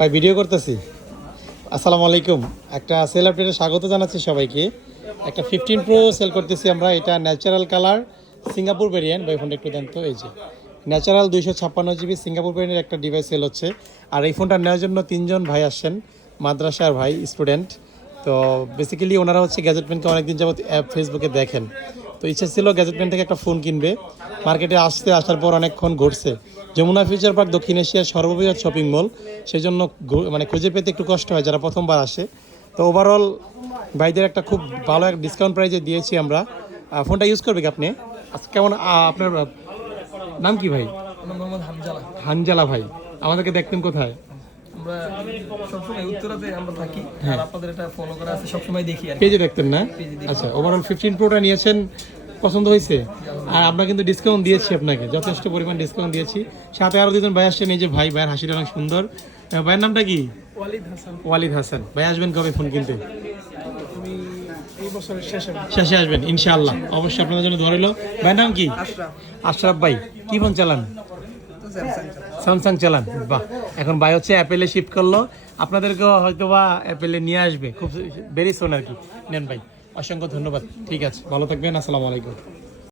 ভাই ভিডিও করতেছি। আসসালামু আলাইকুম, একটা সেল আপডেটে স্বাগত জানাচ্ছি সবাইকে। একটা 15 প্রো সেল করতেছি আমরা। এটা ন্যাচারাল কালার সিঙ্গাপুর ভেরিয়েন্ট। ভাই ফোনটা একটু দেন তো। এই যে ন্যাচারাল 256 জিবি সিঙ্গাপুর ভেরিয়েন্টের একটা ডিভাইস সেল হচ্ছে। আর এই ফোনটা নেওয়ার জন্য 3জন ভাই আসছেন, মাদ্রাসার ভাই, স্টুডেন্ট। তো বেসিক্যালি ওনারা হচ্ছে গ্যাজেটম্যানকে অনেকদিন যাবত ফেসবুকে দেখেন। তো ইচ্ছে ছিল গ্যাজেটম্যান থেকে একটা ফোন কিনবে। মার্কেটে আসার পর অনেকক্ষণ ঘুরছে। যমুনা ফিউচার পার্ক দক্ষিণ এশিয়ার সর্ববৃহৎ শপিং মল, সেই জন্য মানে খুঁজে পেতে একটু কষ্ট হয় যারা প্রথমবার আসে। তো ওভারঅল ভাইদের একটা খুব ভালো একটা ডিসকাউন্ট প্রাইজে দিয়েছি আমরা। ফোনটা ইউজ করবে কি আপনি? আজকে কেমন আপনার নাম কি ভাই? মোহাম্মদ হামজালা। হানজালা ভাই, আমাদেরকে দেখতেন কোথায়? আমরা সবসময় উত্তরাতে আমরা থাকি, আর আপনাদের এটা ফলো করা আছে, সবসময় দেখি আর কি। পেজে দেখতেন না? আচ্ছা, ওভারঅল 15 প্রোটা নিয়েছেন, পছন্দ হয়েছে? আর আমরা কিন্তু ডিসকাউন্ট দিয়েছি আপনাকে, যথেষ্ট পরিমাণ ডিসকাউন্ট দিয়েছি। সাথে আরও দুজন ভাই আসছেন, এই যে ভাই, ভাইয়ের হাসিটা অনেক সুন্দর। ভাইয়ের নামটা কি? ওয়ালিদ হাসান। ওয়ালিদ হাসান ভাই। আসবেন কবে ফোন কিনতে? আমি এই বছরের শেষে আসবেন ইনশাআল্লাহ, অবশ্যই আপনাদের জন্য ধরে লো। ভাইয়ের নাম কি? আশরাফ ভাই। কি ফোন চালান? স্যামসাং চালান, বাহ। এখন ভাই হচ্ছে অ্যাপেলে শিফট করলো, আপনাদেরকেও হয়তো বা অ্যাপেলে নিয়ে আসবে খুব ভেরি সুন আর কি। নেন ভাই, অসংখ্য ধন্যবাদ। ঠিক আছে, ভালো থাকবেন। আসসালামু আলাইকুম।